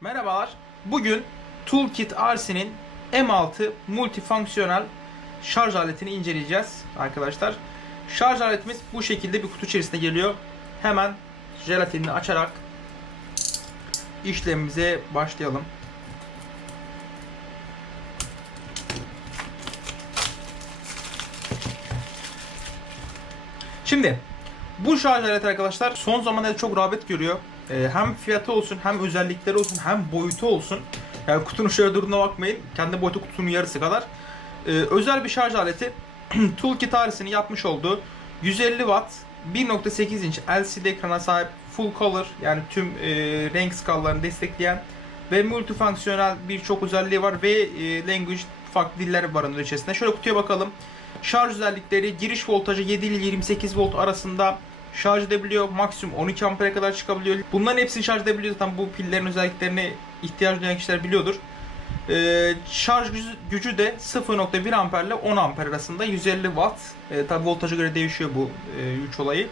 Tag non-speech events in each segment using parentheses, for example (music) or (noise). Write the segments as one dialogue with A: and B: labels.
A: Merhabalar. Bugün Toolkit RC'nin M6 multifonksiyonel şarj aletini inceleyeceğiz arkadaşlar. Şarj aletimiz bu şekilde bir kutu içerisinde geliyor. Hemen jelatinini açarak işlemimize başlayalım. Şimdi bu şarj aleti arkadaşlar son zamanlarda çok rağbet görüyor. Ee, hem fiyatı olsun hem özellikleri olsun hem boyutu olsun. Yani kutunun şöyle durduğuna bakmayın. Kendi boyutu kutunun yarısı kadar. Ee, özel bir şarj aleti. (clears throat) Toolkit ailesinin yapmış olduğu 150 watt 1.8 inç LCD ekrana sahip full color yani tüm e, renk skalalarını destekleyen ve multifonksiyonel birçok özelliği var ve e, language farklı diller barındırıyor içerisinde. Şöyle kutuya bakalım. Şarj özellikleri giriş voltajı 7 ile 28 volt arasında şarj edebiliyor. Maksimum 12 ampere kadar çıkabiliyor. Bunların hepsini şarj edebiliyor. Zaten bu pillerin özelliklerini ihtiyaç duyan kişiler biliyordur. Ee, şarj gücü, de 0.1 amper ile 10 amper arasında 150 watt. Ee, tabi voltaja göre değişiyor bu e, güç olayı.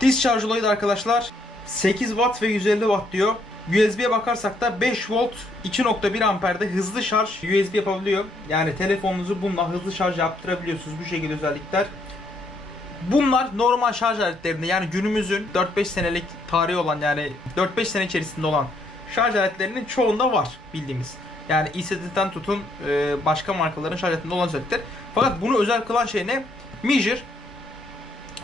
A: Discharge olayı da arkadaşlar 8 watt ve 150 watt diyor. USB'ye bakarsak da 5 volt 2.1 amperde hızlı şarj USB yapabiliyor. Yani telefonunuzu bununla hızlı şarj yaptırabiliyorsunuz bu şekilde özellikler. Bunlar normal şarj aletlerinde yani günümüzün 4-5 senelik tarihi olan yani 4-5 sene içerisinde olan şarj aletlerinin çoğunda var bildiğimiz. Yani i7'den tutun e, başka markaların şarj aletinde olan özellikler. Fakat bunu özel kılan şey ne? Measure.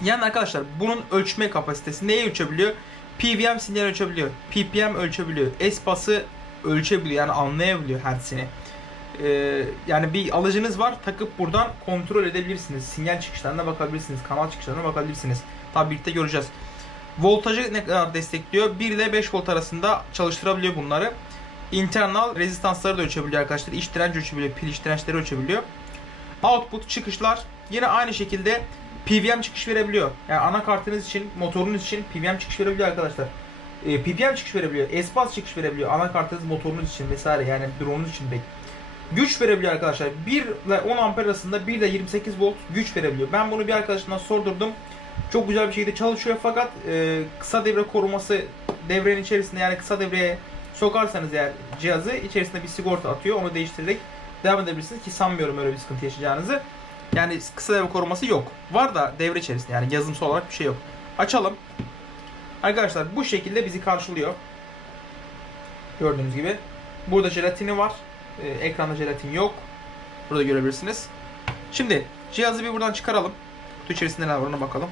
A: Yani arkadaşlar bunun ölçme kapasitesi neyi ölçebiliyor? PWM sinyal ölçebiliyor. PPM ölçebiliyor. S-bası ölçebiliyor yani anlayabiliyor hertzini. Ee, yani bir alıcınız var takıp buradan kontrol edebilirsiniz. Sinyal çıkışlarına bakabilirsiniz. Kanal çıkışlarına bakabilirsiniz. Tabi birlikte göreceğiz. Voltajı ne kadar destekliyor? 1 ile 5 volt arasında çalıştırabiliyor bunları. Internal rezistansları da ölçebiliyor arkadaşlar. İç direnç ölçebiliyor. Pil iç dirençleri ölçebiliyor. Output çıkışlar yine aynı şekilde PWM çıkış verebiliyor. Yani anakartınız için, motorunuz için PWM çıkış verebiliyor arkadaşlar. E, PPM çıkış verebiliyor. S-Bus çıkış verebiliyor. Anakartınız motorunuz için vesaire yani drone'unuz için de. Güç verebiliyor arkadaşlar. 1 ile 10 amper arasında 1 ile 28 volt güç verebiliyor. Ben bunu bir arkadaşımdan sordurdum. Çok güzel bir şekilde çalışıyor fakat e, kısa devre koruması devrenin içerisinde yani kısa devreye sokarsanız eğer cihazı içerisinde bir sigorta atıyor. Onu değiştirerek devam edebilirsiniz ki sanmıyorum öyle bir sıkıntı yaşayacağınızı. Yani kısa devre koruması yok. Var da devre içerisinde yani yazılımsal olarak bir şey yok. Açalım. Arkadaşlar bu şekilde bizi karşılıyor. Gördüğünüz gibi. Burada jelatini var. Ee, ekranda jelatin yok. Burada görebilirsiniz. Şimdi cihazı bir buradan çıkaralım. Kutu içerisinde neler var ona bakalım.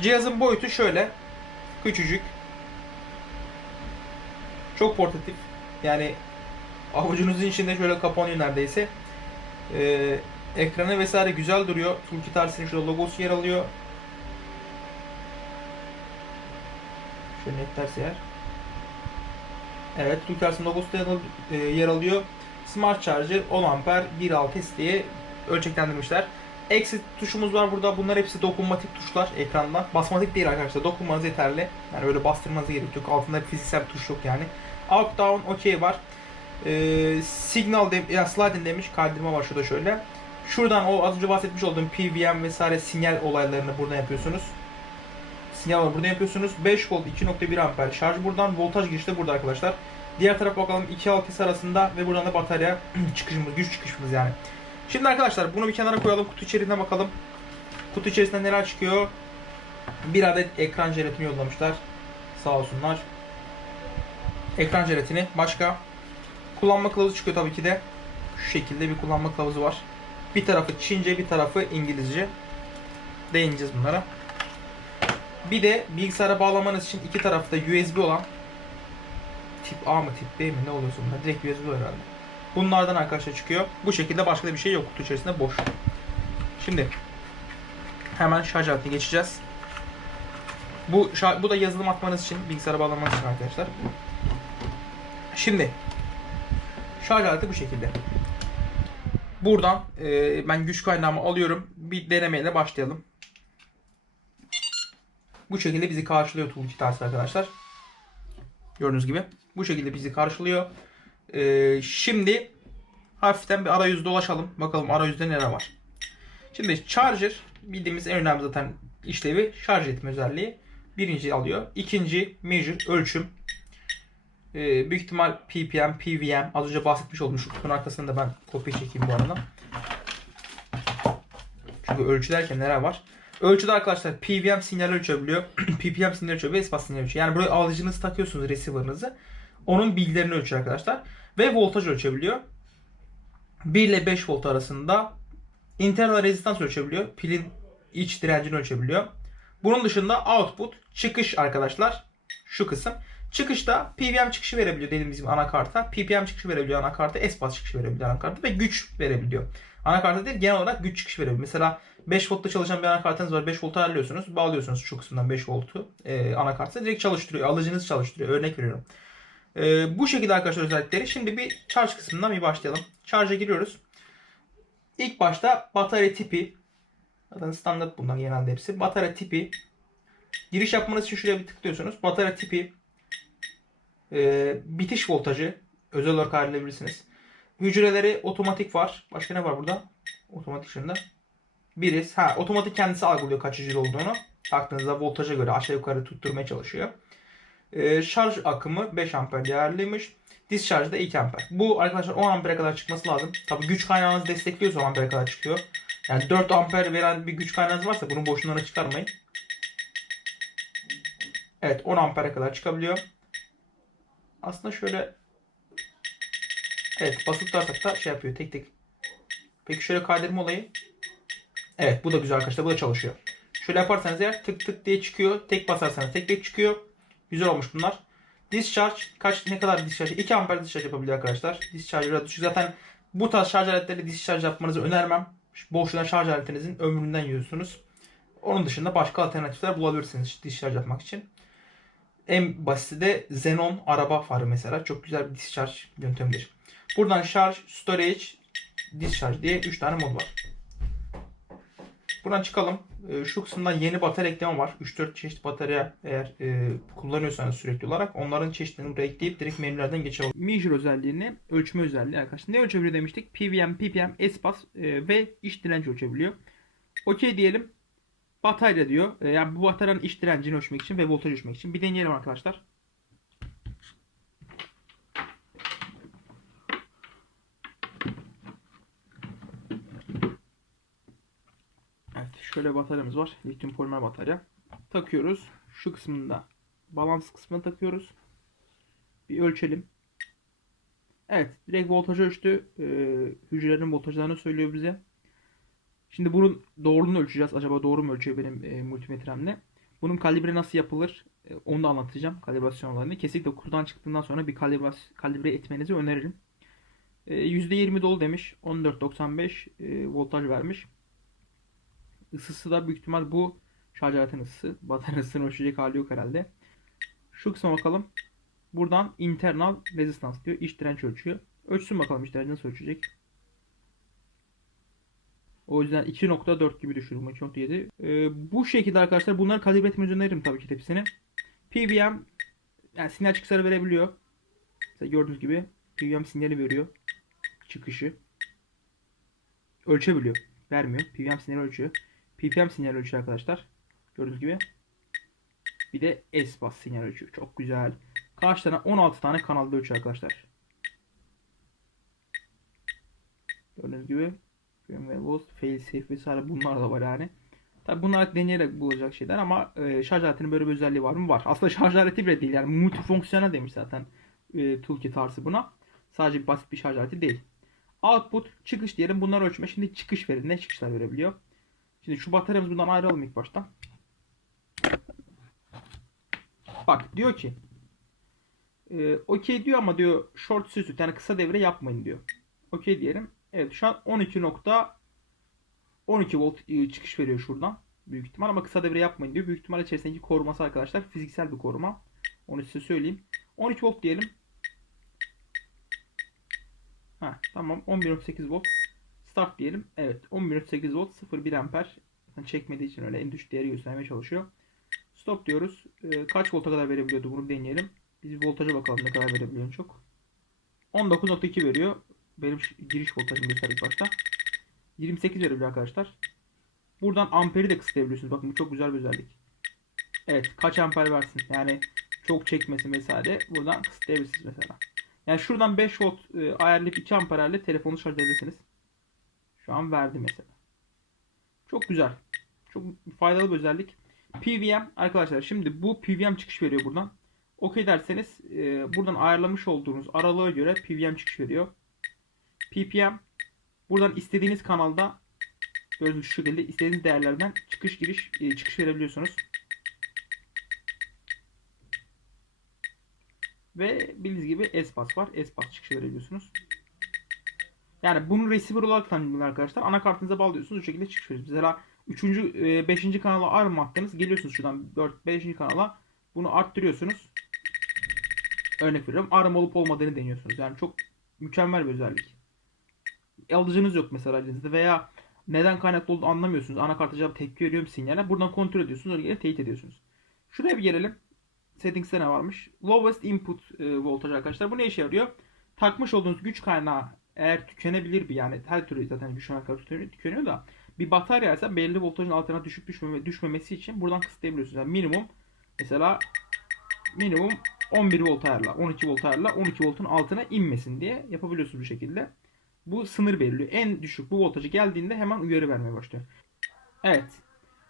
A: Cihazın boyutu şöyle. Küçücük. Çok portatif. Yani avucunuzun içinde şöyle kapanıyor neredeyse. Ee, ekranı vesaire güzel duruyor. Toolkit RC'nin şurada logosu yer alıyor. Şöyle netlerse eğer. Evet, Türkars'ın logosu da yer al- yer alıyor. Smart Charger 10 amper 1.6 S diye ölçeklendirmişler. Exit tuşumuz var burada. Bunlar hepsi dokunmatik tuşlar ekranda. Basmatik değil arkadaşlar. Dokunmanız yeterli. Yani öyle bastırmanız gerek yok. Altında bir fiziksel bir tuş yok yani. Up down OK var. Ee, signal de, ya sliding demiş. Kaydırma var şurada şöyle. Şuradan o az önce bahsetmiş olduğum PWM vesaire sinyal olaylarını buradan yapıyorsunuz. Sinyal var burada yapıyorsunuz. 5 volt 2.1 amper şarj buradan. Voltaj girişi de burada arkadaşlar. Diğer taraf bakalım 2 alt arasında ve buradan da batarya (clears throat) çıkışımız, güç çıkışımız yani. Şimdi arkadaşlar bunu bir kenara koyalım. Kutu içeriğine bakalım. Kutu içerisinde neler çıkıyor? Bir adet ekran jelatini yollamışlar. Sağ olsunlar. Ekran jelatini. Başka? Kullanma kılavuzu çıkıyor tabii ki de. Şu şekilde bir kullanma kılavuzu var. Bir tarafı Çince, bir tarafı İngilizce. Değineceğiz bunlara. Bir de bilgisayara bağlamanız için iki tarafta USB olan tip A mı tip B mi ne oluyorsa bunlar direkt USB herhalde. Bunlardan arkadaşlar çıkıyor. Bu şekilde başka da bir şey yok. Kutu içerisinde boş. Şimdi hemen şarj aletine geçeceğiz. Bu bu da yazılım atmanız için, bilgisayara bağlamanız için arkadaşlar. Şimdi şarj aleti bu şekilde. Buradan e, ben güç kaynağımı alıyorum. Bir denemeyle başlayalım. Bu şekilde bizi karşılıyor Toolkit Arts arkadaşlar. Gördüğünüz gibi. Bu şekilde bizi karşılıyor. Ee, şimdi hafiften bir arayüz dolaşalım. Bakalım arayüzde neler var. Şimdi charger bildiğimiz en önemli zaten işlevi şarj etme özelliği. Birinci alıyor. İkinci measure ölçüm. Ee, büyük ihtimal ppm, pvm az önce bahsetmiş oldum. Şu kutunun arkasında ben kopya çekeyim bu arada. Çünkü ölçü derken neler var? Ölçüde arkadaşlar PWM sinyal ölçebiliyor. (clears throat) ppm sinyal ölçebiliyor. Espas sinyal ölçüyor. Yani buraya alıcınızı takıyorsunuz receiver'ınızı. Onun bilgilerini ölçüyor arkadaşlar. Ve voltaj ölçebiliyor. 1 ile 5 volt arasında internal rezistans ölçebiliyor. Pilin iç direncini ölçebiliyor. Bunun dışında output çıkış arkadaşlar. Şu kısım. Çıkışta PWM çıkışı verebiliyor dediğim bizim anakarta. PPM çıkışı verebiliyor anakarta. S-Bus çıkışı verebiliyor anakarta ve güç verebiliyor. Anakarta değil genel olarak güç çıkışı verebiliyor. Mesela 5 voltta çalışan bir anakartınız var. 5 voltu ayarlıyorsunuz. Bağlıyorsunuz şu kısımdan 5 voltu e, anakarta. Direkt çalıştırıyor. Alıcınız çalıştırıyor. Örnek veriyorum. E, bu şekilde arkadaşlar özellikleri. Şimdi bir charge kısmından bir başlayalım. Charge'a giriyoruz. İlk başta batarya tipi. Zaten standart bunlar genelde hepsi. Batarya tipi. Giriş yapmanız için şuraya bir tıklıyorsunuz. Batarya tipi. e, bitiş voltajı. Özel olarak ayarlayabilirsiniz. Hücreleri otomatik var. Başka ne var burada? Otomatik şunda. Biriz. Ha otomatik kendisi algılıyor kaç hücre olduğunu. Baktığınızda voltaja göre aşağı yukarı tutturmaya çalışıyor. Ee, şarj akımı 5 amper değerliymiş. Discharge da 2 amper. Bu arkadaşlar 10 ampere kadar çıkması lazım. Tabi güç kaynağınız destekliyorsa 10 ampere kadar çıkıyor. Yani 4 amper veren bir güç kaynağınız varsa bunu boşuna çıkarmayın. Evet 10 ampere kadar çıkabiliyor. Aslında şöyle Evet basıp tutarsak da şey yapıyor tek tek. Peki şöyle kaydırma olayı. Evet bu da güzel arkadaşlar bu da çalışıyor. Şöyle yaparsanız eğer tık tık diye çıkıyor. Tek basarsanız tek tek çıkıyor. Güzel olmuş bunlar. Discharge kaç ne kadar discharge? 2 amper discharge yapabiliyor arkadaşlar. Discharge biraz düşük. Zaten bu tarz şarj aletleri discharge yapmanızı önermem. Boşuna şarj aletinizin ömründen yiyorsunuz. Onun dışında başka alternatifler bulabilirsiniz discharge yapmak için. En basiti de Xenon araba farı mesela. Çok güzel bir discharge yöntemidir. Buradan şarj, storage, discharge diye 3 tane mod var. Buradan çıkalım. Ee, Şu kısımdan yeni batarya ekleme var. 3-4 çeşit batarya eğer e, kullanıyorsanız sürekli olarak onların çeşitlerini buraya ekleyip direkt menülerden geçelim. Measure özelliğini, ölçme özelliği arkadaşlar. Ne ölçebiliyor demiştik? PWM, PPM, S-Bus e, ve iç direnç ölçebiliyor. Okey diyelim. Batarya diyor. E, yani bu bataryanın iç direncini ölçmek için ve voltaj ölçmek için. Bir deneyelim arkadaşlar. Şöyle bataryamız var. Lityum polimer batarya. Takıyoruz. Şu kısmında balans kısmına takıyoruz. Bir ölçelim. Evet direkt voltaj ölçtü. Ee, hücrelerin voltajlarını söylüyor bize. Şimdi bunun doğruluğunu ölçeceğiz. Acaba doğru mu ölçüyor benim e, multimetremle? Bunun kalibre nasıl yapılır? E, onu da anlatacağım. Kalibrasyon olayını. Kesinlikle kurdan çıktığından sonra bir kalibras, kalibre etmenizi öneririm. E, %20 dolu demiş. 14.95 e, voltaj vermiş. Isısı da büyük ihtimal bu şarj aletinin ısısı. Batarya ısısını ölçecek hali yok herhalde. Şu kısma bakalım. Buradan internal resistance diyor. İç direnç ölçüyor. Ölçsün bakalım iç direnci nasıl ölçecek. O yüzden 2.4 gibi düşürüm. 2.7. Ee, bu şekilde arkadaşlar bunları kalibre etmenizi öneririm tabii ki hepsini. PWM yani sinyal çıkışları verebiliyor. Mesela gördüğünüz gibi PWM sinyali veriyor. Çıkışı. Ölçebiliyor. Vermiyor. PWM sinyali ölçüyor. PPM sinyal ölçüyor arkadaşlar. Gördüğünüz gibi. Bir de S-Bus sinyal ölçüyor. Çok güzel. Kaç tane? 16 tane kanalda ölçüyor arkadaşlar. Gördüğünüz gibi. Volt, failsafe vesaire bunlar da var yani. Tabi bunlar deneyerek bulacak şeyler ama e, şarj aletinin böyle bir özelliği var mı? Var. Aslında şarj aleti bile değil yani multifonksiyonel demiş zaten e, toolkit tarzı buna. Sadece basit bir şarj aleti değil. Output, çıkış diyelim bunlar ölçme. Şimdi çıkış verin. Ne çıkışlar verebiliyor? Şimdi şu bataryamızı bundan ayıralım ilk başta. Bak diyor ki e, okey diyor ama diyor short circuit yani kısa devre yapmayın diyor. Okey diyelim. Evet şu an 12 nokta 12 volt e, çıkış veriyor şuradan. Büyük ihtimal ama kısa devre yapmayın diyor. Büyük ihtimal içerisindeki koruması arkadaşlar fiziksel bir koruma. Onu size söyleyeyim. 12 volt diyelim. Ha tamam 11.8 volt. Start diyelim. Evet 11.8 volt 0.1 amper. Yani çekmediği için öyle en düşük değeri göstermeye çalışıyor. Stop diyoruz. Ee, kaç volta kadar verebiliyordu bunu deneyelim. Biz voltaja bakalım ne kadar verebiliyor çok. 19.2 veriyor. Benim giriş voltajım göster ilk başta. 28 verebiliyor arkadaşlar. Buradan amperi de kısıtlayabiliyorsunuz. Bakın bu çok güzel bir özellik. Evet kaç amper versin. Yani çok çekmesi vesaire buradan kısıtlayabilirsiniz mesela. Yani şuradan 5 volt e, ayarlayıp 2 amperle telefonu şarj edebilirsiniz. Şu an verdi mesela. Çok güzel. Çok faydalı bir özellik. PWM arkadaşlar şimdi bu PWM çıkış veriyor buradan. OK derseniz e, buradan ayarlamış olduğunuz aralığa göre PWM çıkış veriyor. PPM buradan istediğiniz kanalda gördüğünüz şekilde istediğiniz değerlerden çıkış giriş e, çıkış verebiliyorsunuz. Ve bildiğiniz gibi S-Pass var. S-Pass çıkışı verebiliyorsunuz. Yani bunu receiver olarak tanımlıyorlar arkadaşlar. Anakartınıza bağlıyorsunuz. Bu şekilde çıkış veriyorsunuz. Mesela 3. 5. kanala arm attınız. Geliyorsunuz şuradan 4 5. kanala. Bunu arttırıyorsunuz. Örnek veriyorum. Arm olup olmadığını deniyorsunuz. Yani çok mükemmel bir özellik. Alıcınız yok mesela elinizde veya neden kaynaklı olduğunu anlamıyorsunuz. Anakart acaba tepki veriyor mu sinyale? Buradan kontrol ediyorsunuz. Öyle gelip teyit ediyorsunuz. Şuraya bir gelelim. Settings'te ne varmış? Lowest input e, arkadaşlar. Bu ne işe yarıyor? Takmış olduğunuz güç kaynağı eğer tükenebilir bir yani her türlü zaten güç kaynağı tükeniyor, tükeniyor da bir batarya ise belli voltajın altına düşüp düşmeme, düşmemesi için buradan kısıtlayabiliyorsunuz. Yani minimum mesela minimum 11 volt ayarla, 12 volt ayarla, 12 voltun altına inmesin diye yapabiliyorsunuz bu şekilde. Bu sınır belirliyor. En düşük bu voltajı geldiğinde hemen uyarı vermeye başlıyor. Evet.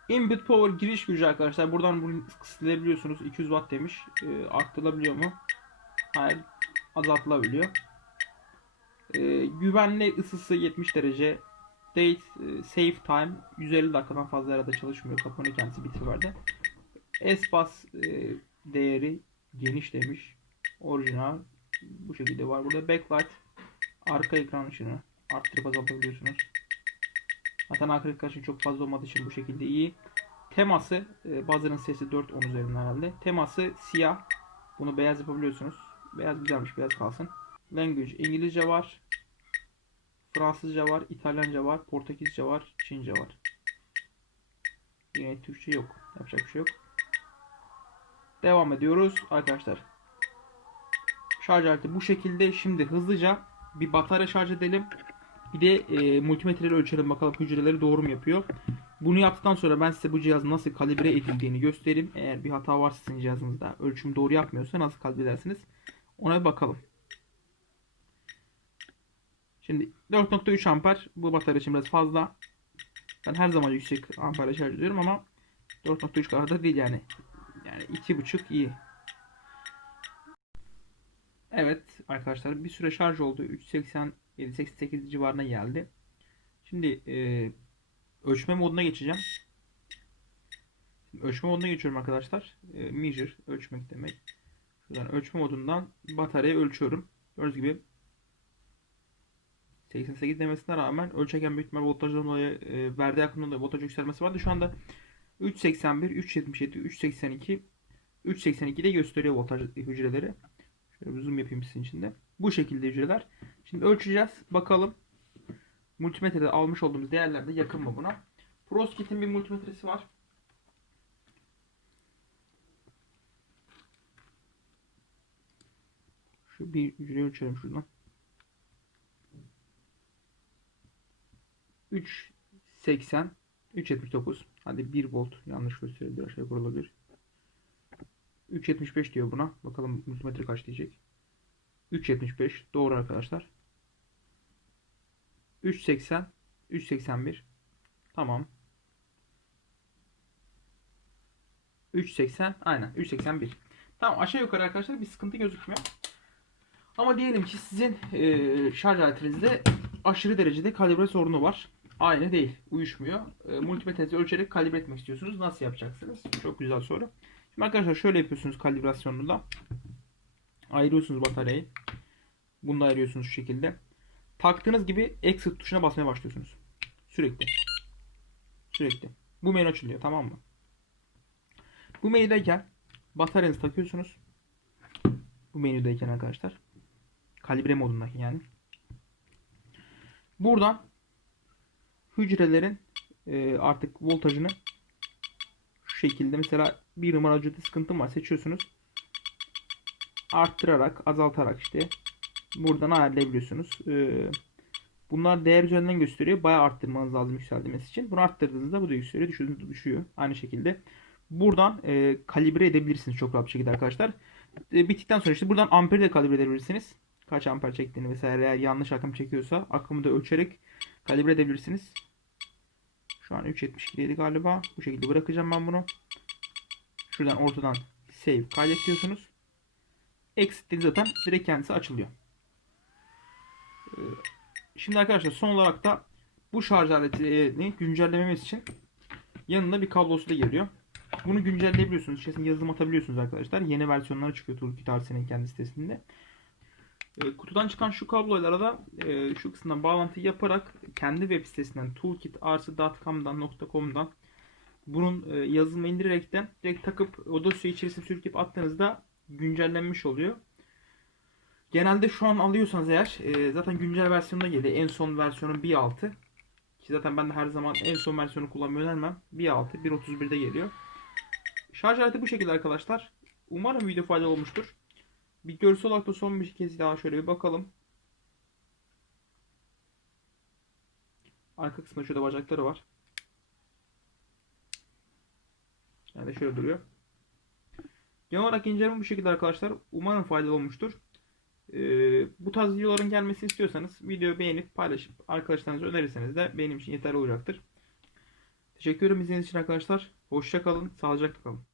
A: Input power giriş gücü arkadaşlar. Buradan bunu kısıtlayabiliyorsunuz. 200 watt demiş. E, arttırılabiliyor mu? Hayır. Azaltılabiliyor. E, güvenli ısısı 70 derece. Date e, save time 150 dakikadan fazla arada çalışmıyor. Kapanıyor kendisi bitiriverdi. S-Bus e, değeri geniş demiş. Orijinal. Bu şekilde var. Burada backlight arka ekran ışını arttırıp azaltabiliyorsunuz. Zaten arka ekran çok fazla olmadığı için bu şekilde iyi. Teması e, buzzer'ın sesi 4 10 üzerinden herhalde. Teması siyah. Bunu beyaz yapabiliyorsunuz. Beyaz güzelmiş. Beyaz kalsın. Language İngilizce var. Fransızca var. İtalyanca var. Portekizce var. Çince var. Yine Türkçe yok. Yapacak bir şey yok. Devam ediyoruz arkadaşlar. Şarj aleti bu şekilde. Şimdi hızlıca bir batarya şarj edelim. Bir de e, multimetreleri ölçelim bakalım hücreleri doğru mu yapıyor. Bunu yaptıktan sonra ben size bu cihazın nasıl kalibre edildiğini göstereyim. Eğer bir hata varsa sizin cihazınızda ölçüm doğru yapmıyorsa nasıl kalibre edersiniz ona bir bakalım. Şimdi 4.3 amper bu batarya için biraz fazla. Ben her zaman yüksek amperle şarj ediyorum ama 4.3 kadar da değil yani. Yani 2.5 iyi. Evet arkadaşlar bir süre şarj oldu. 3.87-88 civarına geldi. Şimdi e, ölçme moduna geçeceğim. Ölçme moduna geçiyorum arkadaşlar. E, measure ölçmek demek. Şuradan ölçme modundan bataryayı ölçüyorum. Gördüğünüz gibi 88 demesine rağmen ölçerken büyük ihtimal voltajdan dolayı e, verdiği yakından dolayı voltaj yükselmesi vardı. Şu anda 381, 377, 382, 382'de gösteriyor voltaj hücreleri. Şöyle bir zoom yapayım sizin için de. Bu şekilde hücreler. Şimdi ölçeceğiz. Bakalım. Multimetrede almış olduğumuz değerler de yakın mı buna? Proskit'in bir multimetresi var. Şu bir hücreyi ölçelim şuradan. 3.80 3.79 Hadi 1 volt yanlış gösteriyor. Aşağı yukarı olabilir. 3.75 diyor buna. Bakalım multimetre kaç diyecek. 3.75 doğru arkadaşlar. 3.80 3.81 Tamam. 3.80 aynen 3.81 Tamam aşağı yukarı arkadaşlar bir sıkıntı gözükmüyor. Ama diyelim ki sizin e, şarj aletinizde aşırı derecede kalibre sorunu var. Aynı değil. Uyuşmuyor. E, multimetrenizi ölçerek kalibre etmek istiyorsunuz. Nasıl yapacaksınız? Çok güzel soru. Şimdi arkadaşlar şöyle yapıyorsunuz kalibrasyonunu da. Ayırıyorsunuz bataryayı. Bunu da ayırıyorsunuz şu şekilde. Taktığınız gibi exit tuşuna basmaya başlıyorsunuz. Sürekli. Sürekli. Bu menü açılıyor tamam mı? Bu menüdeyken bataryanızı takıyorsunuz. Bu menüdeyken arkadaşlar. Kalibre modundaki yani. Buradan hücrelerin e, artık voltajını şu şekilde mesela bir numara hücrede sıkıntım var seçiyorsunuz. Arttırarak azaltarak işte buradan ayarlayabiliyorsunuz. E, bunlar değer üzerinden gösteriyor. Bayağı arttırmanız lazım yükselmesi için. Bunu arttırdığınızda bu da yükseliyor. Düşürdüğünüzde düşüyor. Aynı şekilde. buradan e, kalibre edebilirsiniz çok rahat bir şekilde arkadaşlar. E, bittikten sonra işte buradan amperi de kalibre edebilirsiniz. Kaç amper çektiğini vesaire eğer yanlış akım çekiyorsa akımı da ölçerek kalibre edebilirsiniz. Şu an 3.72'deydi galiba. Bu şekilde bırakacağım ben bunu. Şuradan ortadan save kaydet diyorsunuz. Exit dedi zaten direkt kendisi açılıyor. Ee, Şimdi arkadaşlar son olarak da bu şarj aletini güncellememiz için yanında bir kablosu da geliyor. Bunu güncelleyebiliyorsunuz. İçerisine yazılım atabiliyorsunuz arkadaşlar. Yeni versiyonları çıkıyor Toolkit RC'nin kendi sitesinde. E, kutudan çıkan şu kablolara da e, şu kısımdan bağlantı yaparak kendi web sitesinden toolkitrc.com'dan .com'dan bunun e, yazılımı indirerekten direkt takıp o dosyayı içerisine sürükleyip attığınızda güncellenmiş oluyor. Genelde şu an alıyorsanız eğer e, zaten güncel versiyonda geliyor. En son versiyonu 1.6. Ki zaten ben de her zaman en son versiyonu kullanmayı önermem. 1.6, 1.31'de geliyor. Şarj aleti bu şekilde arkadaşlar. Umarım video faydalı olmuştur. Bir görsel olarak da son bir kez daha şöyle bir bakalım. Arka kısmında şurada bacakları var. Yani şöyle duruyor. Genel olarak inceleme bu şekilde arkadaşlar. Umarım faydalı olmuştur. Ee, bu tarz videoların gelmesini istiyorsanız videoyu beğenip paylaşıp arkadaşlarınıza önerirseniz de benim için yeterli olacaktır. Teşekkür ederim izlediğiniz için arkadaşlar. Hoşça kalın, sağlıcakla kalın.